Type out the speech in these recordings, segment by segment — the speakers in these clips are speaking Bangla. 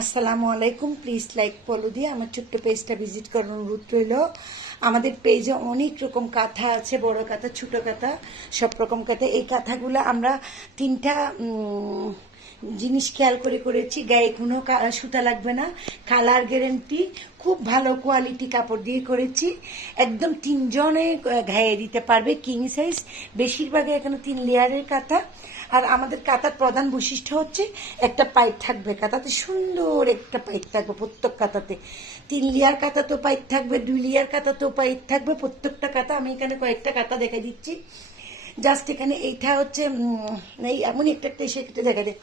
আসসালামু আলাইকুম। প্লিজ লাইক ফলো দিয়ে আমার ছোট্ট পেজটা ভিজিট করার অনুরোধ রইল। আমাদের পেজে অনেক রকম কাঁথা আছে, বড় কাঁথা, ছোট কাঁথা, সব রকম কাঁথা। এই কাঁথাগুলো আমরা তিনটা জিনিস খেয়াল করে করেছি। গায়ে কোনো সুতা লাগবে না, কালার গ্যারেন্টি, খুব ভালো কোয়ালিটি কাপড় দিয়ে করেছি। একদম তিনজনে গায়ে দিতে পারবে, কিং সাইজ। বেশিরভাগ এখানে 3 লেয়ারের কাঁথা। আর আমাদের কাঁথার প্রধান বৈশিষ্ট্য হচ্ছে একটা পাইপ থাকবে কাঁথাতে, সুন্দর একটা পাইপ থাকবে প্রত্যেক কাঁথাতে। 3 লেয়ার কাঁথা তো পাইপ থাকবে, 2 লেয়ার কাঁথা তো পাইপ থাকবে প্রত্যেকটা কাঁথা। আমি এখানে কয়েকটা কাঁথা দেখা দিচ্ছি। জাস্ট এখানে এইটা হচ্ছে এই এমনই একটা এসে কেটে দেখা দেয়।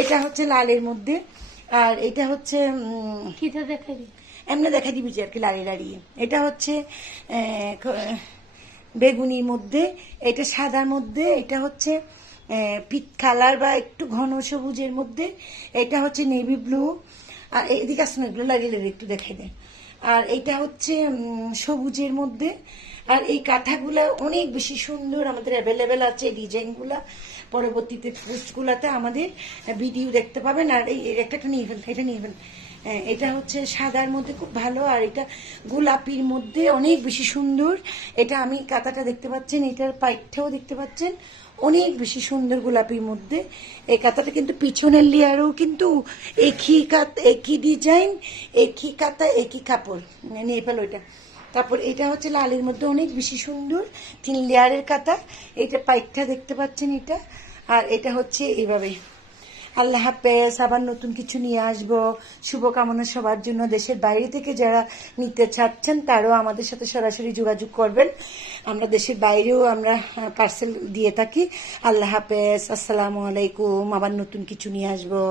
এটা হচ্ছে লালের মধ্যে, আর এটা হচ্ছে এমনি দেখা দিবি যে আর কি, লাড়িয়ে লাড়িয়ে। এটা হচ্ছে বেগুনির মধ্যে, এটা সাদার মধ্যে, এটা হচ্ছে পিট কালার বা একটু ঘন সবুজের মধ্যে, এটা হচ্ছে নেভি ব্লু। আর এদিকে আসুন, এগুলো লাগিয়ে একটু দেখাই দেয়। আর এটা হচ্ছে সবুজের মধ্যে। আর এই কাঁথাগুলো অনেক বেশি সুন্দর, আমাদের অ্যাভেলেবেল আছে এই ডিজাইনগুলা। পরবর্তীতে পোস্টগুলাতে আমাদের ভিডিও দেখতে পাবেন। আর এই একটা নিয়ে ফেল, এটা নিয়ে ফেল। এটা হচ্ছে সাদার মধ্যে খুব ভালো, আর এটা গোলাপির মধ্যে অনেক বেশি সুন্দর। এটা আমি কাঁথাটা দেখতে পাচ্ছেন, এটার পাইপটাও দেখতে পাচ্ছেন, অনেক বেশি সুন্দর গোলাপির মধ্যে। এই কাঁথাটা কিন্তু পিছনের লেয়ারও কিন্তু একই ডিজাইন, একই কাঁথা, একই কাপড়। নিয়ে ফেলো এটা। তারপর এটা হচ্ছে লালের মধ্যে অনেক বেশি সুন্দর, 3 লেয়ারের কাঁথা। এটা পাইপটা দেখতে পাচ্ছেন এটা। আর এটা হচ্ছে এইভাবে। আল্লাহ হাফেজ। আবার নতুন কিছু নিয়ে আসবো। শুভকামনা সবার জন্য। দেশের বাইরে থেকে যারা নিতে চাচ্ছেন তারাও আমাদের সাথে সরাসরি যোগাযোগ করবেন। আমরা দেশের বাইরেও আমরা পার্সেল দিয়ে থাকি। আল্লাহ হাফেজ, আসসালামু আলাইকুম। আবার নতুন কিছু নিয়ে আসবো।